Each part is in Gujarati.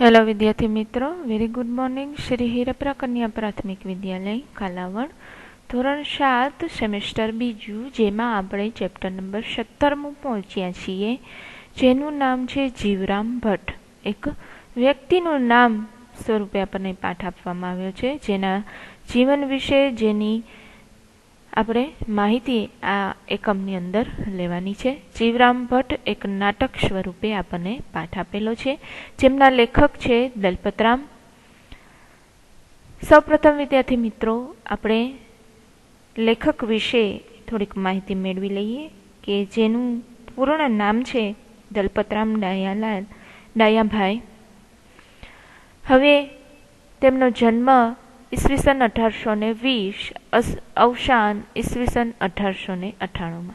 હેલો વિદ્યાર્થી મિત્રો, very good morning. Shri Hirpara કન્યા પ્રાથમિક વિદ્યાલય કાલાવડ, ધોરણ 7 સેમેસ્ટર બીજું, જેમાં આપણે ચેપ્ટર નંબર 17 પહોંચ્યા છીએ, જેનું નામ છે જીવરામ ભટ્ટ. એક વ્યક્તિનું નામ સ્વરૂપે આપણને પાઠ આપવામાં આવ્યો છે, જેના જીવન વિશે જેની આપણે માહિતી આ એકમની અંદર લેવાની છે. જીવરામ ભટ્ટ એક નાટક સ્વરૂપે આપણને પાઠ આપેલો છે, જેમના લેખક છે દલપતરામ. સૌપ્રથમ વિદ્યાર્થી મિત્રો, આપણે લેખક વિશે થોડીક માહિતી મેળવી લઈએ કે જેનું પૂર્ણ નામ છે દલપતરામ ડાયાભાઈ. હવે તેમનો જન્મ ઈસવીસન 1820, અવસાન ઈસવીસન 1898.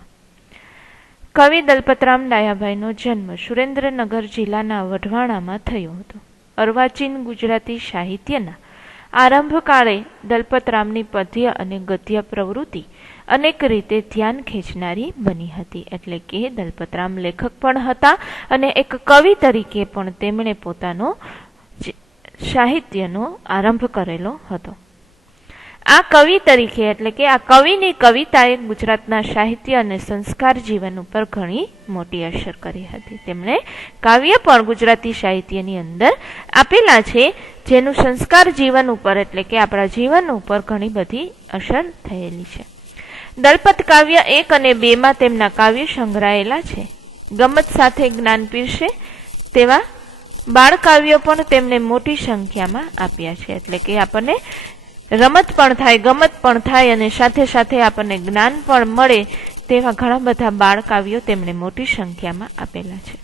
કવિ દલપતરામ ડાયાભાઈનો જન્મ સુરેન્દ્રનગર જિલ્લાના વઢવાણામાં થયો હતો. અર્વાચીન ગુજરાતી સાહિત્યના આરંભકાળે દલપતરામની પદ્ય અને ગદ્ય પ્રવૃત્તિ અનેક રીતે ધ્યાન ખેંચનારી બની હતી. એટલે કે દલપતરામ લેખક પણ હતા અને એક કવિ તરીકે પણ તેમણે પોતાનો સાહિત્યનો આરંભ કરેલો હતો. આ કવિ તરીકે એટલે કે આ કવિની કવિતાએ ગુજરાતના સાહિત્ય અને સંસ્કાર જીવન ઉપર ઘણી મોટી અસર કરી હતી. તેમણે કાવ્ય પણ ગુજરાતી સાહિત્યની અંદર આપેલા છે, જેનું સંસ્કાર જીવન ઉપર એટલે કે આપણા જીવન ઉપર ઘણી બધી અસર થયેલી છે. દલપત કાવ્ય 1 અને 2 તેમના કાવ્ય સંગ્રહાયેલા છે. ગમત સાથે જ્ઞાન પીરસે તેવા બાળકાવ્યો પણ તેમને મોટી સંખ્યામાં આપ્યા છે. એટલે કે આપણને રમત પણ થાય, ગમત પણ થાય અને સાથે સાથે આપણને જ્ઞાન પણ મળે તેવા ઘણા બધા બાળકાવ્યો તેમણે મોટી સંખ્યામાં આપેલા છે.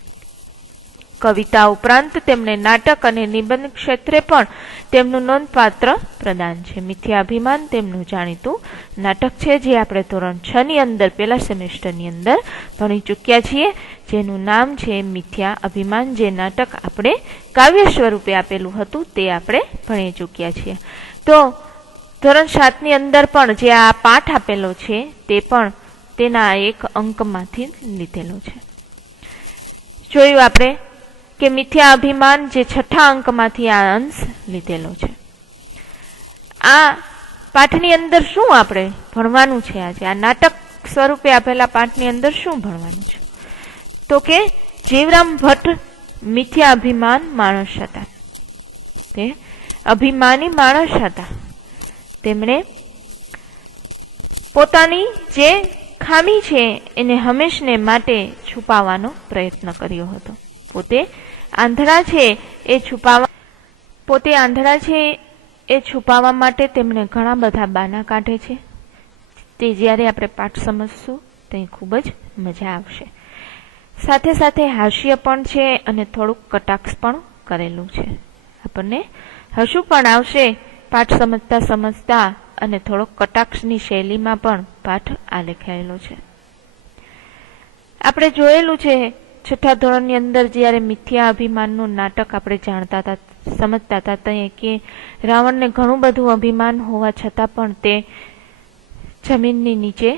કવિતા ઉપરાંત તેમણે નાટક અને નિબંધ ક્ષેત્રે પણ તેમનું નોંધપાત્ર પ્રદાન છે. મિથ્યાભિમાન તેમનું જાણીતું નાટક છે, જે આપણે ધોરણ 6 ની અંદર પહેલા સેમેસ્ટરની અંદર ભણી ચૂક્યા છીએ, જેનું નામ છે મિથ્યા અભિમાન. જે નાટક આપણે કાવ્ય સ્વરૂપે આપેલું હતું તે આપણે ભણી ચૂક્યા છીએ. તો ધોરણ 7 ની અંદર પણ જે આ પાઠ આપેલો છે તે પણ તેના એક અંકમાંથી લીધેલો છે. જોયું આપણે કે મિથ્યા અભિમાન જે 6ઠા અંકમાંથી આ અંશ લીધેલો છે. આ પાઠની અંદર શું આપણે ભણવાનું છે આજે? આ નાટક સ્વરૂપે આપેલા પાઠની અંદર શું ભણવાનું છે? તો કે જીવરામ ભટ્ટ મિથ્યા અભિમાન માણસ હતા. તે અભિમાની માણસ હતા. તેમણે પોતાની જે ખામી છે એને હંમેશને માટે છુપાવવાનો પ્રયત્ન કર્યો હતો. પોતે આંધળા છે એ છુપાવવા માટે તેમણે ઘણા બધા બાના કાઢે છે. તે જ્યારે આપણે પાઠ સમજશું તે ખૂબ જ મજા આવશે. સાથે સાથે હાસ્ય પણ છે અને થોડુંક કટાક્ષ પણ કરેલું છે. આપણને હસવું પણ આવશે પાઠ સમજતા અને થોડોક કટાક્ષની શૈલીમાં પણ પાઠ આલેખાયેલો છે. આપણે જોયેલું છે 6ઠા ધોરણની અંદર જ્યારે મિથ્યા અભિમાનનું નાટક આપણે જાણતા હતા, સમજતા હતા, તો કે રાવણને ઘણું બધું અભિમાન હોવા છતાં પણ તે જમીનની નીચે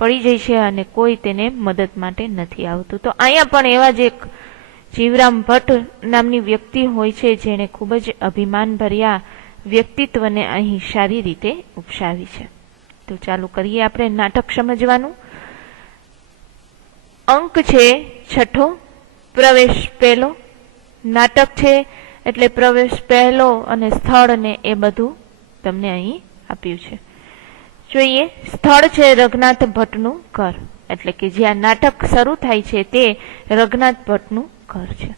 પડી જાય છે અને કોઈ તેને મદદ માટે નથી આવતું. તો અહીંયા પણ એવા જ એક જીવરામ ભટ્ટ નામની વ્યક્તિ હોય છે, જેણે ખૂબ જ અભિમાન ભર્યા વ્યક્તિત્વને અહીં સારી રીતે ઉપસાવી છે. તો ચાલુ કરીએ આપણે નાટક સમજવાનું. અંક છે 6ઠો, પ્રવેશ પહેલો. નાટક છે એટલે પ્રવેશ પહેલો અને સ્થળ ને એ બધું તમને અહીં આપ્યું છે. જોઈએ, સ્થળ છે રઘનાથ ભટ્ટનું ઘર. એટલે કે જ્યાં નાટક શરૂ થાય છે તે રઘનાથ ભટ્ટનું ઘર છે.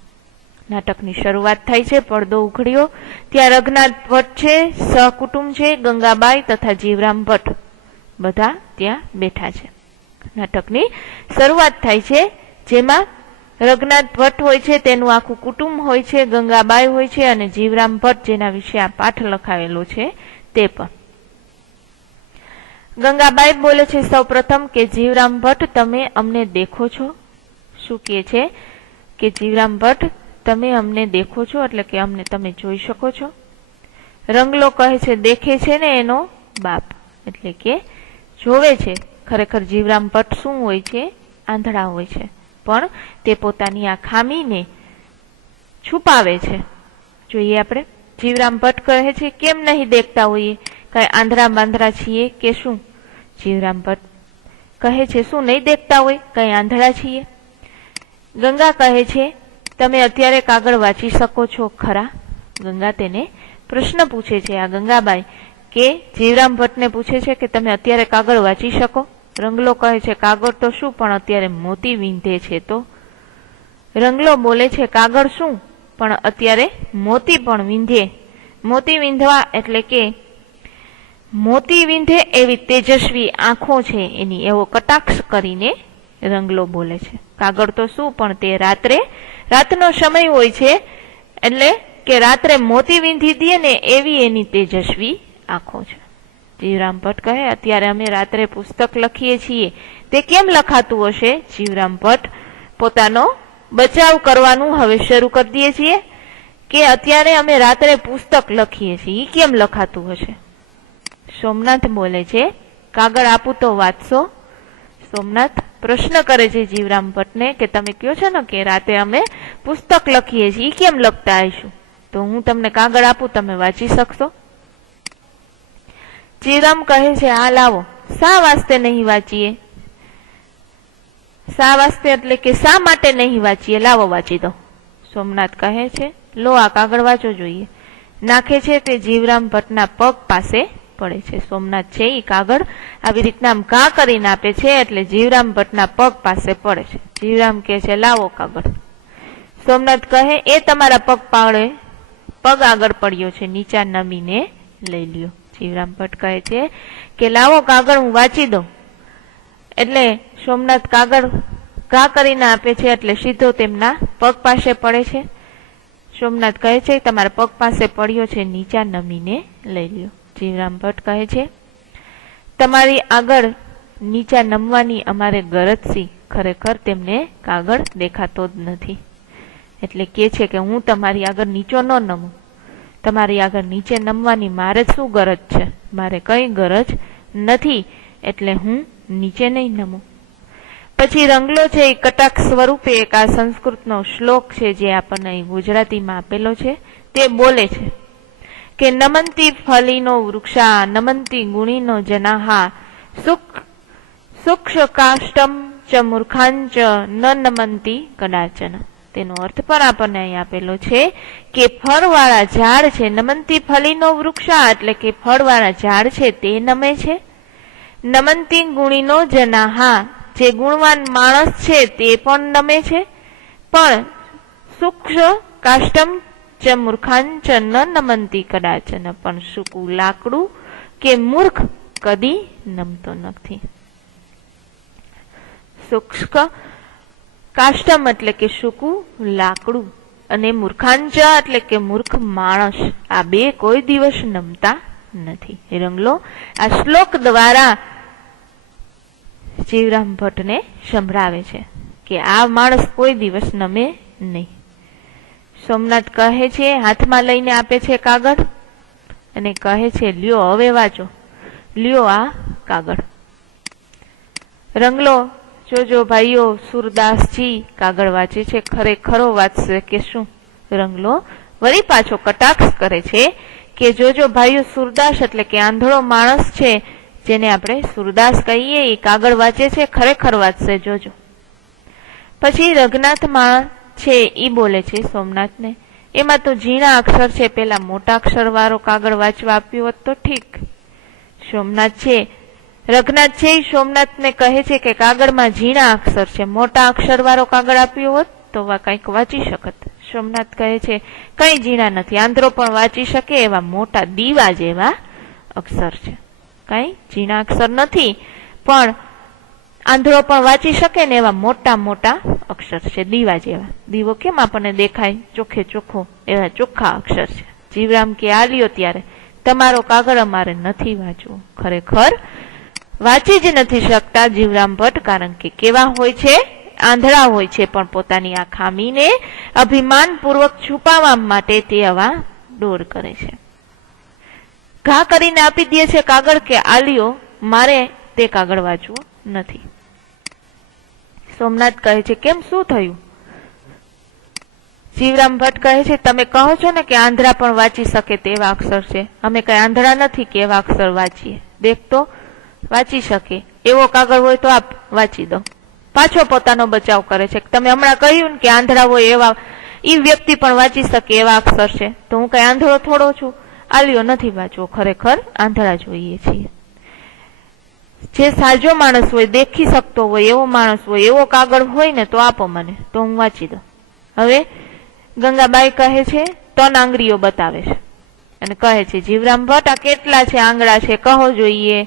નાટકની શરૂઆત થાય છે, પડદો ઉઘડ્યો, ત્યાં રઘનાથ ભટ્ટ છે, સહકુટુંબ છે, ગંગાબાઈ તથા જીવરામ ભટ્ટ બધા ત્યાં બેઠા છે. નાટકની શરૂઆત થાય છે, જેમાં રઘનાથ ભટ્ટ હોય છે, તેનું આખું કુટુંબ હોય છે, ગંગાબાઈ હોય છે અને જીવરામ ભટ્ટ જેના વિશે આ પાઠ લખાવેલો છે તે પણ. ગંગાબાઈ બોલે છે સૌપ્રથમ કે જીવરામ ભટ્ટ તમે અમને દેખો છો? શું કહે છે કે જીવરામ ભટ્ટ તમે અમને દેખો છો એટલે કે અમને તમે જોઈ શકો છો? રંગલો કહે છે દેખે છે ને એનો બાપ, એટલે કે જોવે છે. ખરેખર જીવરામ ભટ્ટ શું હોય છે? આંધળા હોય છે, પણ તે પોતાની આ ખામીને છુપાવે છે. જોઈએ આપણે. જીવરામ ભટ્ટ કહે છે કેમ નહીં દેખતા હોઈએ, કઈ આંધળા બાંધરા છીએ કે શું? જીવરામ ભટ્ટ કહે છે શું નહીં દેખતા હોય, કઈ આંધળા છીએ? ગંગા કહે છે તમે અત્યારે કાગળ વાંચી શકો છો ખરા? ગંગા તેને પ્રશ્ન પૂછે છે, આ ગંગાબાઈ કે જીવરામ ભટ્ટને પૂછે છે કે તમે અત્યારે કાગળ વાંચી શકો? રંગલો કહે છે કાગળ તો શું પણ અત્યારે મોતી વીંધે છે તો? રંગલો બોલે છે કાગળ શું પણ અત્યારે મોતી પણ વીંધે. મોતી વીંધવા એટલે કે મોતી વીંધે એવી તેજસ્વી આંખો છે એની, એવો કટાક્ષ કરીને રંગલો બોલે છે. કાગળ તો શું પણ તે રાતનો સમય હોય છે એટલે કે રાત્રે મોતી વીંધી દે ને એવી એની તેજસ્વી આંખો છે. જીવરામ ભટ્ટ કહે અત્યારે અમે રાત્રે પુસ્તક લખીએ છીએ તે કેમ લખાતું હશે? જીવરામ ભટ્ટ પોતાનો બચાવ કરવાનું હવે શરૂ કરી દઈએ છીએ કે અત્યારે અમે રાત્રે પુસ્તક લખીએ છીએ, એ કેમ લખાતું હશે? સોમનાથ બોલે છે કાગળ આપું તો વાંચશો? સોમનાથ પ્રશ્ન કરે છે જીવરામ ભટ્ટને કે તમે કહો છો ને કે રાતે અમે પુસ્તક લખીએ છીએ, એ કેમ લખતા આવીશું? તો હું તમને કાગળ આપું, તમે વાંચી શકશો? જીવરામ કહે છે આ લાવો. શા વાસ્તે નહીં વાંચીએ? શા વાસ્તે એટલે કે શા માટે નહીં વાંચીએ? લાવો વાંચી દો. સોમનાથ કહે છે લો આ કાગળ વાંચો જોઈએ. નાખે છે તે જીવરામ ભટ્ટના પગ પાસે પડે છે. સોમનાથ છે એ કાગળ આવી રીતના આમ ઘા કરીને આપે છે એટલે જીવરામ ભટ્ટના પગ પાસે પડે છે. જીવરામ કહે છે લાવો કાગળ. સોમનાથ કહે એ તમારા પગ આગળ પડ્યો છે, નીચા નમીને લઈ લ્યો. જીવરામ ભટ્ટ કહે છે કે લાવો કાગળ હું વાંચી દઉં. એટલે સોમનાથ કાગળ ઘા કરીને આપે છે એટલે સીધો તેમના પગ પાસે પડે છે. સોમનાથ કહે છે તમારા પગ પાસે પડ્યો છે, નીચા નમીને લઈ લ્યો. જીવરામ ભટ્ટ કહે છે તમારી આગળ નીચા નમવાની અમારે ગરજ સી, ખરેખર તેમને કાગળ દેખાતો જ નથી. એટલે કે છે કે હું તમારી આગળ નીચો ન નમું, તમારી આગળ નીચે નમવાની મારે શું ગરજ છે? મારે કઈ ગરજ નથી એટલે હું નીચે નહીં નમું. પછી રંગલો છે એ કટાક્ષ સ્વરૂપે એક આ સંસ્કૃતનો શ્લોક છે જે આપણને ગુજરાતીમાં આપેલો છે તે બોલે છે કે નમંતી ફલીનો વૃક્ષા નમંતી ગુણીનો જનાહા સુક્ષ કાષ્ટમ ચ મૂર્ખાંચ ન નમંતી કદાચન. તેનો અર્થ પણ આપણને અહીં આપેલો છે કે ફળવાળા ઝાડ છે, નમંતી ફલીનો વૃક્ષા એટલે કે ફળવાળા ઝાડ છે તે નમે છે. નમંતી ગુણીનો જનાહા જે ગુણવાન માણસ છે તે પણ નમે છે, પણ સુક્ષ કાષ્ટમ ચ મૂર્ખાંચ ન નમંતી કદાચન, પણ સૂકું લાકડું કે મૂર્ખ કદી નમતો નથી. શુષ્ક કાષ્ટમ એટલે કે સૂકું લાકડું અને મૂર્ખાંચ એટલે કે મૂર્ખ માણસ, આ બે કોઈ દિવસ નમતા નથી. રંગલો આ શ્લોક દ્વારા જીવરામ ભટ્ટને સંભળાવે છે કે આ માણસ કોઈ દિવસ નમે નહીં. સોમનાથ કહે છે હાથમાં લઈને આપે છે કાગળ અને કહે છે લ્યો હવે વાંચો, લ્યો આ કાગળ. રંગલો જોજો ભાઈઓ સુરદાસજી કાગળ વાંચે છે, ખરેખરો વાંચશે કે શું? રંગલો વળી પાછો કટાક્ષ કરે છે કે જોજો ભાઈઓ સુરદાસ એટલે કે આંધળો માણસ છે જેને આપણે સુરદાસ કહીએ એ કાગળ વાંચે છે, ખરેખર વાંચશે જોજો. પછી રઘનાથ માં છે એ બોલે છે સોમનાથને એમાં તો ઝીણા અક્ષર છે, પેલા મોટા અક્ષર વાળો કાગળ વાંચવા આપ્યો હોત તો ઠીક. સોમનાથ છે રઘનાથ છે સોમનાથને કહે છે કે કાગળમાં ઝીણા અક્ષર છે, મોટા અક્ષર વાળો કાગળ આપ્યો હોત તો કંઈક વાંચી શકત. સોમનાથ કહે છે કઈ ઝીણા નથી, આંધળો પણ વાંચી શકે એવા મોટા દીવા જેવા અક્ષર છે. કઈ ઝીણા અક્ષર નથી પણ આંધળો પણ વાંચી શકે ને એવા મોટા મોટા અક્ષર છે, દીવા જેવા. દીવો કેમ આપણને દેખાય ચોખ્ખે ચોખ્ખો, એવા ચોખ્ખા અક્ષર છે. જીવરામ કે આ લ્યો ત્યારે તમારો કાગળ અમારે નથી વાંચવો. ખરેખર વાંચી જ નથી શકતા જીવરામ ભટ્ટ, કારણ કે કેવા હોય છે? આંધળા હોય છે, પણ પોતાની આ ખામીને અભિમાન પૂર્વક છુપાવવા માટે તે આવા ડોર કરે છે. ઘા કરીને આપી દે છે કાગળ કે આલિયો મારે તે કાગળ વાંચવો નથી. સોમનાથ કહે છે કેમ શું થયું? જીવરામ ભટ્ટ કહે છે, તમે કહો છો ને કે આંધળા પણ વાંચી શકે તેવા અક્ષર છે, અમે કઈ આંધળા નથી કે એવા અક્ષર વાંચીએ, દેખ તો વાંચી શકે એવો કાગળ હોય તો આપ વાંચી દો. પાછો પોતાનો બચાવ કરે છે, તમે હમણાં કહ્યું ને કે આંધળા હોય એવા ઈ વ્યક્તિ પણ વાંચી શકે એવા અક્ષર છે, તો હું કઈ આંધળો થોડો છું, આલ્યો નથી વાંચવો, ખરેખર આંધળા જોઈએ છીએ. જે સાજો માણસ હોય, દેખી શકતો હોય એવો માણસ હોય એવો કાગળ હોય ને તો આપો મને, તો હું વાંચી દઉં. હવે ગંગાબાઈ કહે છે, 3 આંગળીઓ બતાવે છે અને કહે છે, જીવરામ ભટ્ટ આ કેટલા છે આંગળા છે કહો જોઈએ.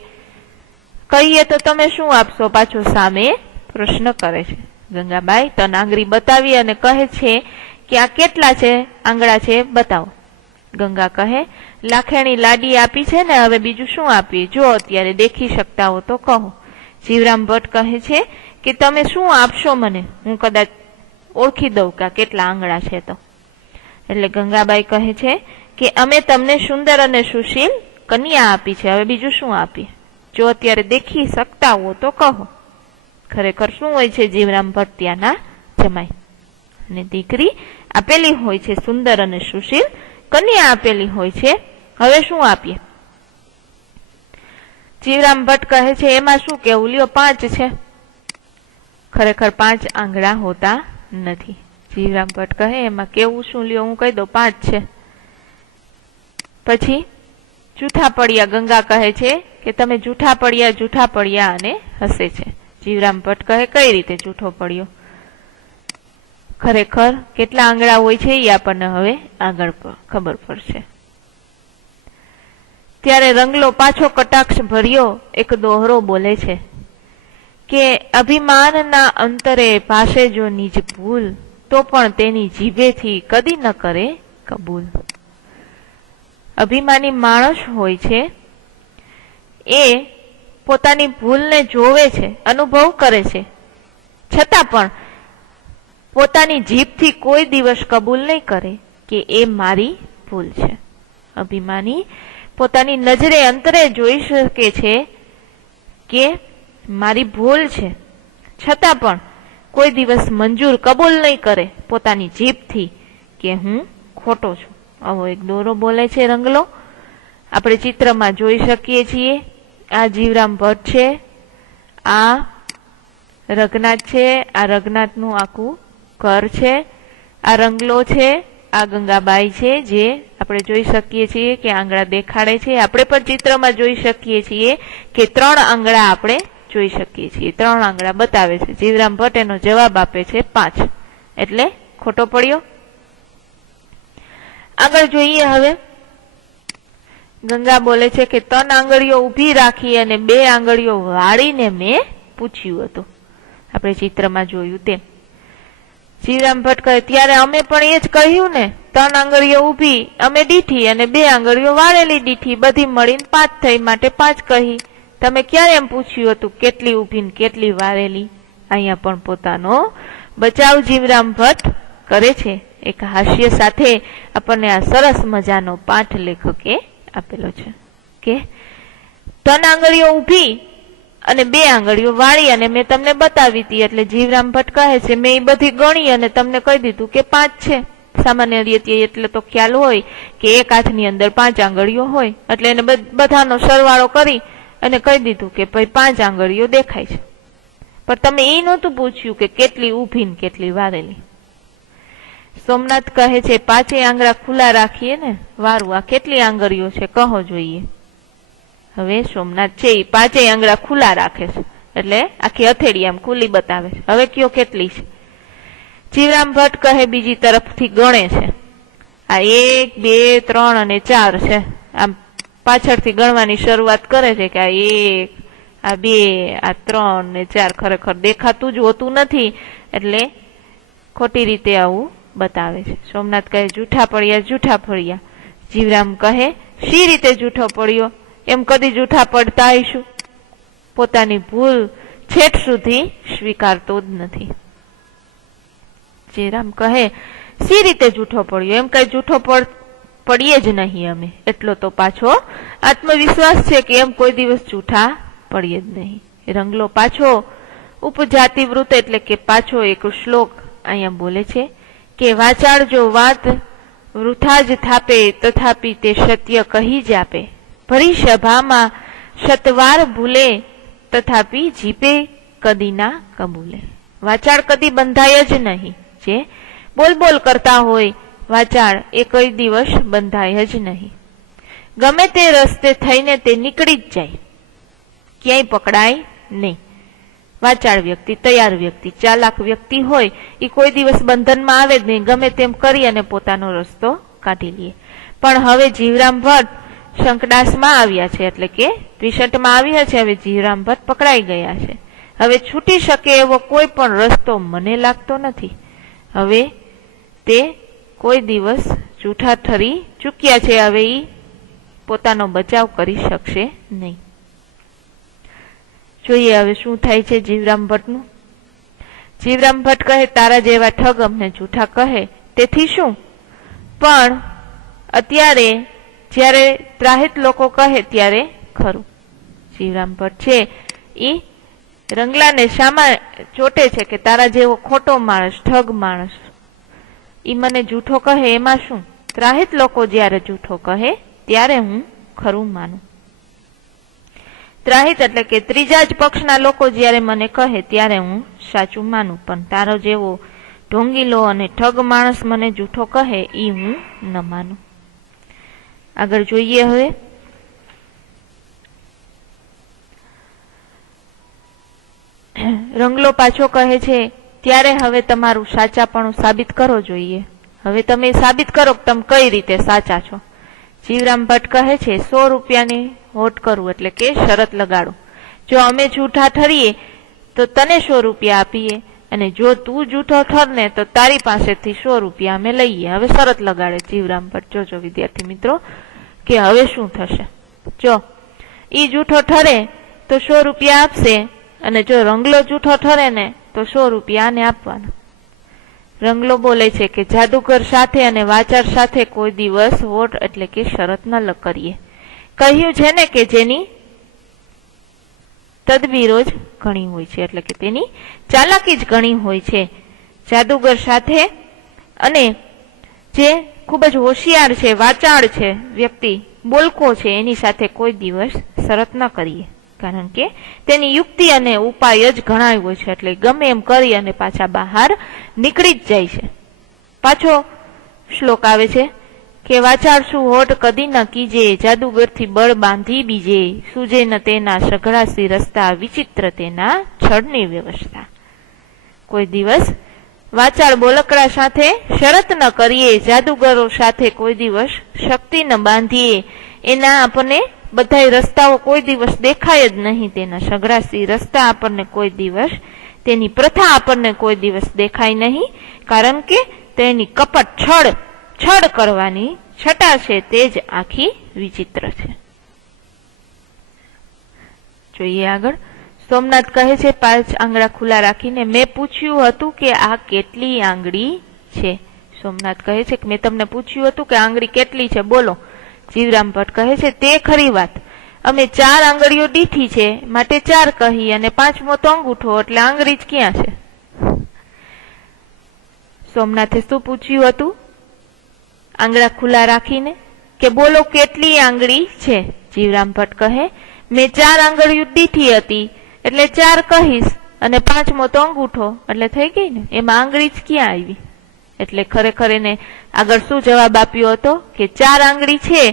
કહીએ તો તમે શું આપશો, પાછો સામે પ્રશ્ન કરે છે. ગંગાબાઈ 3 આંગળી બતાવી અને કહે છે કે આ કેટલા છે આંગળા છે બતાવો. ગંગા કહે, લાખેણી લાડી આપી છે ને, હવે બીજું શું આપીએ, જો અત્યારે દેખી શકતા હો તો કહો. જીવરામ ભટ્ટ કહે છે કે તમે શું આપશો મને, હું કદાચ ઓળખી દઉં કે કેટલા આંગળા છે તો. એટલે ગંગાબાઈ કહે છે કે અમે તમને સુંદર અને સુશીલ કન્યા આપી છે, હવે બીજું શું આપીએ, જો અત્યારે દેખી શકતા હો તો કહો. ખરેખર શું હોય છે, જીવરામ ભટ્ટ ત્યાંના જમાઈ અને દીકરી આપેલી હોય છે, સુંદર અને સુશીલ કન્યા આપેલી હોય છે, હવે શું આપીએ. જીવરામ ભટ્ટ કહે છે, એમાં શું કેવું, લ્યો 5 છે. ખરેખર 5 આંગળા હોતા નથી. જીવરામ ભટ્ટ કહે, એમાં કેવું શું, લ્યો હું કહી દઉં 5 છે. પછી જૂઠા પડ્યા. ગંગા કહે છે કે તમે જૂઠા પડ્યા અને હસે છે. જીવરામ ભટ્ટ કહે, કઈ રીતે જૂઠો પડ્યો, ખરેખર કેટલા આંગળા હોય છે એ આપણને હવે આગળ ખબર પડશે. ત્યારે રંગલો પાછો કટાક્ષ ભર્યો એક દોહરો બોલે છે કે અભિમાનના અંતરે પાસે જો નિજ ભૂલ, તો પણ તેની જીભેથી કદી ન કરે કબૂલ. અભિમાની માણસ હોય છે એ પોતાની ભૂલને જોવે છે, અનુભવ કરે છે, છતાં પણ પોતાની જીભથી કોઈ દિવસ કબૂલ નહીં કરે કે એ મારી ભૂલ છે. અભિમાની પોતાની નજરે અંતરે જોઈ શકે છે કે મારી ભૂલ છે, છતાં પણ કોઈ દિવસ મંજૂર કબૂલ નહીં કરે પોતાની જીભથી કે હું ખોટો છું. આવો એક દોરો બોલે છે રંગલો, આપણે ચિત્રમાં જોઈ શકીએ છીએ. આ જીવરામ ભટ્ટ છે, આ રઘનાથ છે, આ રઘનાથનું આખું ઘર છે, આ રંગલો છે, આ ગંગાબાઈ છે, જે આપણે જોઈ શકીએ છીએ કે આંગળા દેખાડે છે. આપણે પણ ચિત્રમાં જોઈ શકીએ છીએ કે 3 આંગળા આપણે જોઈ શકીએ છીએ, 3 આંગળા બતાવે છે. જીવરામ ભટ્ટ એનો જવાબ આપે છે 5, એટલે ખોટો પડ્યો. આગળ જોઈએ. હવે ગંગા બોલે છે કે 3 આંગળીઓ ઊભી રાખી અને 2 આંગળીઓ વાળીને મેં પૂછ્યું હતું, આપણે ચિત્રમાં જોયું તેમ. જીવરામ ભટ્ટ કહે, ત્યારે અમે પણ એ જ કહ્યું ને, 3 આંગળીઓ ઊભી અમે દીઠી અને 2 આંગળીઓ વાળેલી દીઠી, બધી મળીને 5 થઈ, માટે 5 કહી. તમે ક્યારે એમ પૂછ્યું હતું કેટલી ઊભી ને કેટલી વાળેલી. અહીંયા પણ પોતાનો બચાવ જીવરામ ભટ્ટ કરે છે. એક હાસ્ય સાથે આપણને આ સરસ મજાનો પાઠ લેખકે આપેલો છે કે 3 આંગળીઓ ઊભી અને 2 આંગળીઓ વાળી અને મેં તમને બતાવી હતી. એટલે જીવરામ ભટ્ટ કહે છે, મેં એ બધી ગણી અને તમને કહી દીધું કે 5 છે. સામાન્ય રીતે એટલે તો ખ્યાલ હોય કે એક હાથની અંદર 5 આંગળીઓ હોય, એટલે એને બધાનો સરવાળો કરી અને કહી દીધું કે ભાઈ 5 આંગળીઓ દેખાય છે. પણ તમે એ નહોતું પૂછ્યું કે કેટલી ઊભી ને કેટલી વાળેલી. સોમનાથ કહે છે, 5 આંગળા ખુલ્લા રાખીએ ને વારું, આ કેટલી આંગળીઓ છે કહો જોઈએ. હવે સોમનાથ છે એ 5 આંગળા ખુલ્લા રાખે છે, એટલે આખી હથેળી આમ ખુલ્લી બતાવે છે. હવે કયો કેટલી છે. જીવરામ ભટ્ટ કહે, બીજી તરફથી ગણે છે, આ 1 2 3 અને 4 છે. આમ પાછળથી ગણવાની શરૂઆત કરે છે કે આ 1 આ 2 આ 3 ને 4. ખરેખર દેખાતું જ હોતું નથી, એટલે ખોટી રીતે આવું બતાવે છે. સોમનાથ કહે, જૂઠા પડ્યા. જીવરામ કહે, શી રીતે જૂઠો પડ્યો, એમ કદી જૂઠા પડતા આવીશું. પોતાની ભૂલ છેટ સુધી સ્વીકારતો જ નથી. જીવરામ કહે, શી રીતે જૂઠો પડ્યો, એમ કઈ જૂઠો પડીએ જ નહીં અમે. એટલો તો પાછો આત્મવિશ્વાસ છે કે એમ કોઈ દિવસ જૂઠા પડીએ જ નહીં. રંગલો પાછો ઉપજાતિવૃત્ત એટલે કે પાછો એક શ્લોક અહીંયા બોલે છે કે વાચાળ જો વાત વૃથા જ થાપે તથાપી તે સત્ય કહી જ આપે, ભરી સભામાં શતવાર ભૂલે તથાપી જીપે કદી ના કબૂલે. વાચાળ કદી બંધાય જ નહીં. જે બોલ બોલ કરતા હોય વાચાળ એ કઈ દિવસ બંધાય જ નહીં. ગમે તે રસ્તે થઈને તે નીકળી જ જાય, ક્યાંય પકડાય નહીં. વાચાળ વ્યક્તિ, તૈયાર વ્યક્તિ, ચાલાક વ્યક્તિ હોય એ કોઈ દિવસ બંધનમાં આવે જ નહીં, ગમે તેમ કરી અને પોતાનો રસ્તો કાઢી લે. પણ હવે જીવરામ ભટ્ટ શંકડાસમાં આવ્યા છે, એટલે કે ત્રિશટમાં આવ્યા છે. હવે જીવરામ ભટ્ટ પકડાઈ ગયા છે. હવે છૂટી શકે એવો કોઈ પણ રસ્તો મને લાગતો નથી. હવે તે કોઈ દિવસ જૂઠા ઠરી ચૂક્યા છે. હવે એ પોતાનો બચાવ કરી શકશે નહીં. જોઈએ હવે શું થાય છે જીવરામ ભટ્ટનું. જીવરામ ભટ્ટ કહે, તારા જેવા ઠગ અમને જૂઠા કહે તેથી શું, પણ અત્યારે જ્યારે ત્રાહિત લોકો કહે ત્યારે ખરું. જીવરામ ભટ્ટ છે એ રંગલાને શામાં ચોટે છે કે તારા જેવો ખોટો માણસ, ઠગ માણસ, ઈ મને જૂઠો કહે એમાં શું. ત્રાહિત લોકો જ્યારે જૂઠો કહે ત્યારે હું ખરું માનું. ત્રાહિત એટલે કે ત્રીજા જ પક્ષના લોકો જ્યારે મને કહે ત્યારે હું સાચું માનું, પણ તારો જેવો ઢોંગીલો અને ઠગ માણસ મને જૂઠો કહે ઈ હું ન માનું. આગળ જોઈએ હવે. રંગલો પાછો કહે છે, ત્યારે હવે તમારું સાચાપણું સાબિત કરો જોઈએ. હવે તમે સાબિત કરો કે તમે કઈ રીતે સાચા છો. જીવરામ ભટ્ટ કહે છે, 100 રૂપિયાની હોટ કરું, એટલે કે શરત લગાડું. જો અમે જૂઠા ઠરીએ તો તને 100 રૂપિયા આપીએ, અને જો તું જૂઠો ઠરને તો તારી પાસેથી 100 રૂપિયા અમે લઈએ. હવે શરત લગાડે જીવરામ ભટ્ટ. જોજો વિદ્યાર્થી મિત્રો કે હવે શું થશે. જો ઈ જૂઠો ઠરે તો 100 રૂપિયા આપશે, અને જો રંગલો જૂઠો ઠરે ને તો 100 રૂપિયા આને આપવાના. રંગલો બોલે છે કે જાદુગર સાથે અને વાચાળ સાથે કોઈ દિવસ વોટ એટલે કે શરત ન કરીએ. કહ્યું છે ને કે જેની તદબીરો જ ઘણી હોય છે, એટલે કે તેની ચાલાકી જ ઘણી હોય છે. જાદુગર સાથે અને જે ખૂબ જ હોશિયાર છે, વાચાળ છે વ્યક્તિ, બોલકો છે, એની સાથે કોઈ દિવસ શરત ન કરીએ, કારણ કે તેની યુક્તિ અને ઉપાય જ ઘણા હોય છે. એટલે ગમે એમ કરી અને પાછા બહાર નીકળી જ જાય છે. પાછો શ્લોક આવે છે કે વાચાળ શું હોઠ કદી ન કીજે, જાદુગરથી બળ બાંધી બીજે, સૂજે ન તેના સઘળાસી રસ્તા, વિચિત્ર તેના છળની વ્યવસ્થા. કોઈ દિવસ વાચાળ બોલકડા સાથે શરત ન કરીએ, જાદુગરો સાથે કોઈ દિવસ શક્તિ ન બાંધીએ, એના આપણને બધા રસ્તાઓ કોઈ દિવસ દેખાય જ નહીં, તેના સઘળાસી રસ્તા આપણને કોઈ દિવસ, તેની પ્રથા આપણને કોઈ દિવસ દેખાય નહીં, કારણ કે તેની કપટ છળ કરવાની છટા છે તે જ આખી વિચિત્ર છે. જોઈએ આગળ. સોમનાથ કહે છે 5 આંગળા ખુલ્લા રાખીને, મેં પૂછ્યું હતું કે આ કેટલી આંગળી છે. સોમનાથ કહે છે કે મેં તમને પૂછ્યું હતું કે આંગળી કેટલી છે, બોલો. જીવરામ ભટ્ટ કહે છે, તે ખરી વાત, અમે 4 આંગળીઓ દીઠી છે માટે 4 કહી, અને 5મો તો અંગૂઠો, એટલે આંગળી જ ક્યાં છે. સોમનાથે શું પૂછ્યું હતું આંગળા ખુલ્લા રાખીને કે બોલો કેટલી આંગળી છે. જીવરામ ભટ્ટ કહે, મેં 4 આંગળીઓ દીઠી હતી એટલે 4 કહીશ, અને 5મો તો અંગૂઠો, એટલે થઈ ગઈ ને, એમાં આંગળી જ ક્યાં આવી. એટલે ખરેખર એને આગળ શું જવાબ આપ્યો હતો કે 4 આંગળી છે.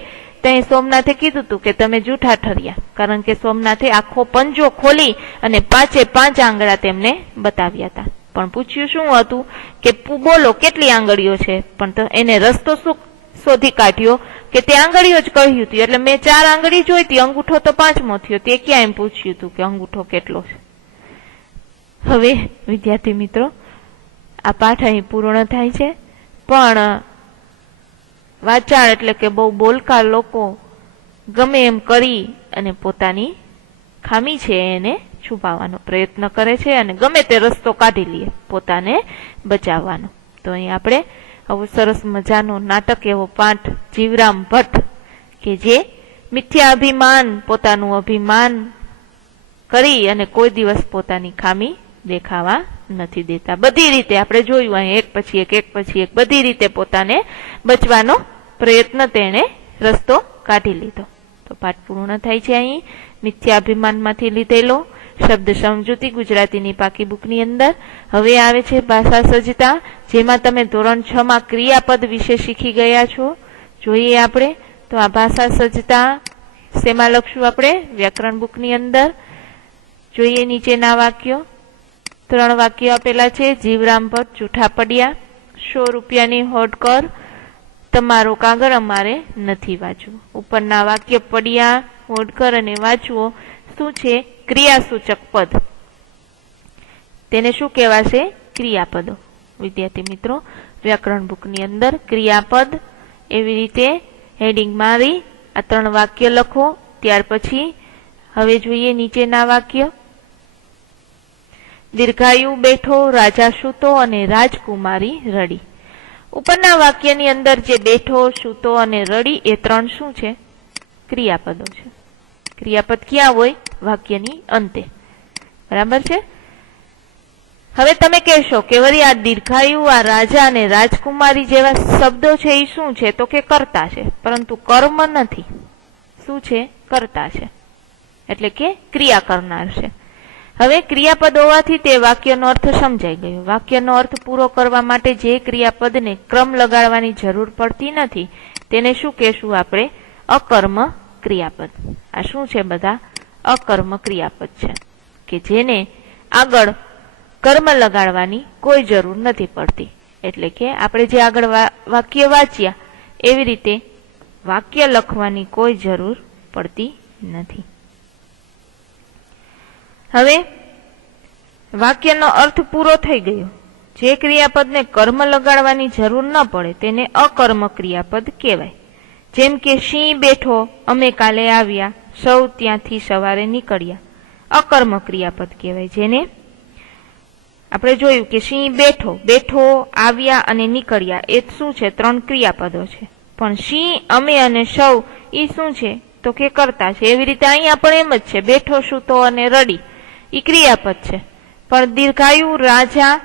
ત્યાં સોમનાથે કીધું હતું કે તમે જૂઠા ઠર્યા, કારણ કે સોમનાથે આખો પંજો ખોલી અને 5 આંગળા તેમને બતાવ્યા હતા. પણ પૂછ્યું શું હતું કે બોલો કેટલી આંગળીઓ છે, પણ તો એને રસ્તો શું શોધી કાઢ્યો કે તે આંગળીઓ જ કહ્યું હતું. એટલે મેં 4 આંગળી જોઈ હતી, અંગૂઠો તો 5મો થયો, તે ક્યાં એમ પૂછ્યું હતું કે અંગૂઠો કેટલો છે. હવે વિદ્યાર્થી મિત્રો આ પાઠ અહીં પૂર્ણ થાય છે. પણ વાચાળ એટલે કે બહુ બોલકા લોકો ગમે એમ કરી અને પોતાની ખામી છે એને છુપાવવાનો પ્રયત્ન કરે છે, અને ગમે તે રસ્તો કાઢી લે પોતાને બચાવવાનો. તો અહીં આપણે આવું સરસ મજાનો નાટક એવો પાઠ જીવરામ ભટ્ટ કે જે મિથ્યા અભિમાન, પોતાનું અભિમાન કરી અને કોઈ દિવસ પોતાની ખામી દેખાવા નથી દેતા. બધી રીતે આપણે જોયું અહીં એક પછી એક બધી રીતે પોતાને બચવાનો પ્રયત્ન તેણે રસ્તો કાઢી લીધો. તો પાઠ પૂર્ણ થાય છે અહીં મિથ્યાભિમાનમાંથી લીધેલો શબ્દ સમજૂતી ગુજરાતીની પાકી બુકની અંદર. હવે આવે છે ભાષા સજ્જતા, જેમાં તમે ધોરણ 6 માં ક્રિયાપદ વિશે શીખી ગયા છો. જોઈએ આપણે તો આ ભાષા સજ્જતા શેમાં લખશું આપણે? વ્યાકરણ બુકની અંદર. જોઈએ નીચેના વાક્યો. 3 વાક્યો આપેલા છે. જીવરામ ભટ્ટ જૂઠા પડ્યા, 100 રૂપિયાની હોડ કર, તમારો કાગળ અમારે નથી વાંચવું. ઉપરના વાક્ય પડ્યા, હોડકર અને વાંચવો શું છે? ક્રિયાસૂચક પદ. તેને શું કહેવાશે? ક્રિયાપદો. વિદ્યાર્થી મિત્રો, વ્યાકરણ બુકની અંદર ક્રિયાપદ એવી રીતે હેડિંગ મારી આ 3 વાક્ય લખો. ત્યાર પછી હવે જોઈએ નીચેના વાક્ય. દીર્ઘાયુ બેઠો, રાજા સૂતો અને રાજકુમારી રડી. ઉપરના વાક્યની અંદર જે બેઠો, સૂતો અને રડી એ 3 શું છે? ક્રિયાપદો છે. ક્રિયાપદ ક્યાં હોય? વાક્યની અંતે. બરાબર છે? હવે તમે કહેશો કે વળી આ દીર્ઘાયુ, આ રાજા અને રાજકુમારી જેવા શબ્દો છે એ શું છે? તો કે કર્તા છે, પરંતુ કર્મ નથી. શું છે? કર્તા છે, એટલે કે ક્રિયા કરનાર છે. હવે ક્રિયાપદ હોવાથી તે વાક્યનો અર્થ સમજાઈ ગયો. વાક્યનો અર્થ પૂરો કરવા માટે જે ક્રિયાપદને ક્રમ લગાડવાની જરૂર પડતી નથી તેને શું કહેશું આપણે? અકર્મ ક્રિયાપદ. આ શું છે? બધા અકર્મ ક્રિયાપદ છે કે જેને આગળ કર્મ લગાડવાની કોઈ જરૂર નથી પડતી. એટલે કે આપણે જે આગળ વાક્ય વાંચ્યા એવી રીતે વાક્ય લખવાની કોઈ જરૂર પડતી નથી. હવે વાક્યનો અર્થ પૂરો થઈ ગયો. જે ક્રિયાપદને કર્મ લગાડવાની જરૂર ન પડે તેને અકર્મ ક્રિયાપદ કહેવાય. જેમ કે સિંહ બેઠો, અમે કાલે આવ્યા, સૌ ત્યાંથી સવારે નીકળ્યા. અકર્મ ક્રિયાપદ કહેવાય. જેને આપણે જોયું કે સિંહ બેઠો, બેઠો, આવ્યા અને નીકળ્યા એ શું છે? 3 ક્રિયાપદો છે. પણ સિંહ, અમે અને સૌ એ શું છે? તો કે કર્તા છે. એવી રીતે અહીંયા પણ એમ જ છે. બેઠો, સૂતો અને રડી એ ક્રિયાપદ છે. પણ દીર્ઘાયુ, રાજા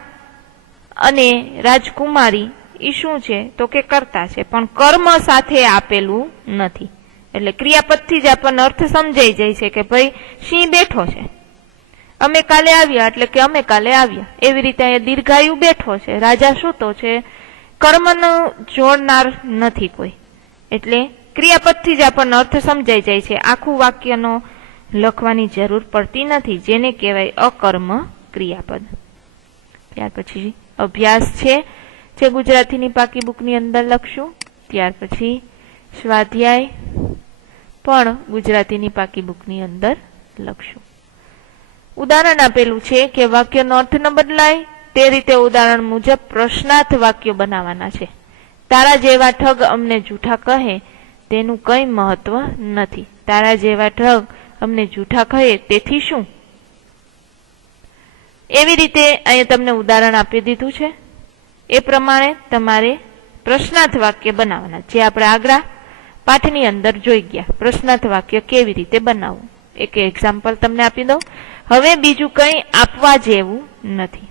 અને રાજકુમારી એ શું છે? તો કે કર્તા છે, પણ કર્મ સાથે આપેલું નથી. એટલે ક્રિયાપદથી જ આપણને અર્થ સમજાઈ જાય છે કે ભાઈ સિંહ બેઠો છે, અમે કાલે આવ્યા એટલે કે અમે કાલે આવ્યા. એવી રીતે અહીંયા દીર્ઘાયુ બેઠો છે, રાજા સૂતો છે, કર્મનું જોડનાર નથી કોઈ. એટલે ક્રિયાપદથી જ આપણને અર્થ સમજાઈ જાય છે. આખું વાક્યનો લખવાની જરૂર પડતી નથી, જેને કહેવાય અકર્મ ક્રિયાપદ. ત્યાર પછી અભ્યાસ છે જે ગુજરાતીની પાકી બુકની અંદર લખશું. ત્યાર પછી સ્વાધ્યાય પણ ગુજરાતીની પાકી બુકની અંદર લખશું. ઉદાહરણ આપેલું છે કે વાક્યનો અર્થ ન બદલાય તે રીતે ઉદાહરણ મુજબ પ્રશ્નાર્થ વાક્યો બનાવવાના છે. તારા જેવા ઠગ અમને જૂઠા કહે તેનું કંઈ મહત્વ નથી. તારા જેવા ઠગ અમને જૂઠા કહે તેથી શું? એવી રીતે અહીંયા તમને ઉદાહરણ આપી દીધું છે. એ પ્રમાણે તમારે પ્રશ્નાર્થ વાક્ય બનાવવાના, જે આપણે આગળ પાઠની અંદર જોઈ ગયા. પ્રશ્નાર્થ વાક્ય કેવી રીતે બનાવવું એક એક્ઝામ્પલ તમને આપી દઉં. હવે બીજું કંઈ આપવા જેવું નથી.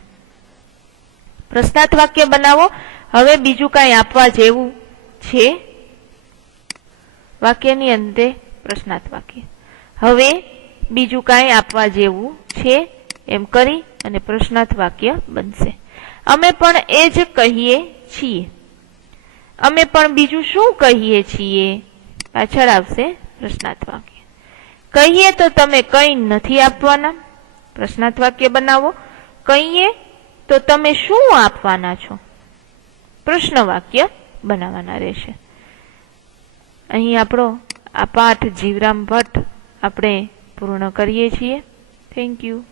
પ્રશ્નાર્થ વાક્ય બનાવો. હવે બીજું કંઈ આપવા જેવું છે? વાક્યની અંતે પ્રશ્નાર્થ વાક્ય. હવે બીજું કંઈ આપવા જેવું છે એમ કરી અને પ્રશ્નાર્થ વાક્ય બનશે. અમે પણ એ જ કહીએ છીએ. અમે પણ બીજું શું કહીએ છીએ? પાછળ આવશે પ્રશ્નાર્થ વાક્ય. કહીએ તો તમે કંઈ નથી આપવાના. પ્રશ્નાર્થ વાક્ય બનાવો. કહીએ તો તમે શું આપવાના છો? પ્રશ્ન વાક્ય બનાવવાના રહેશે. અહીં આપણો આ પાઠ જીવરામ ભટ્ટ આપણે પૂર્ણ કરીએ છીએ. Thank you.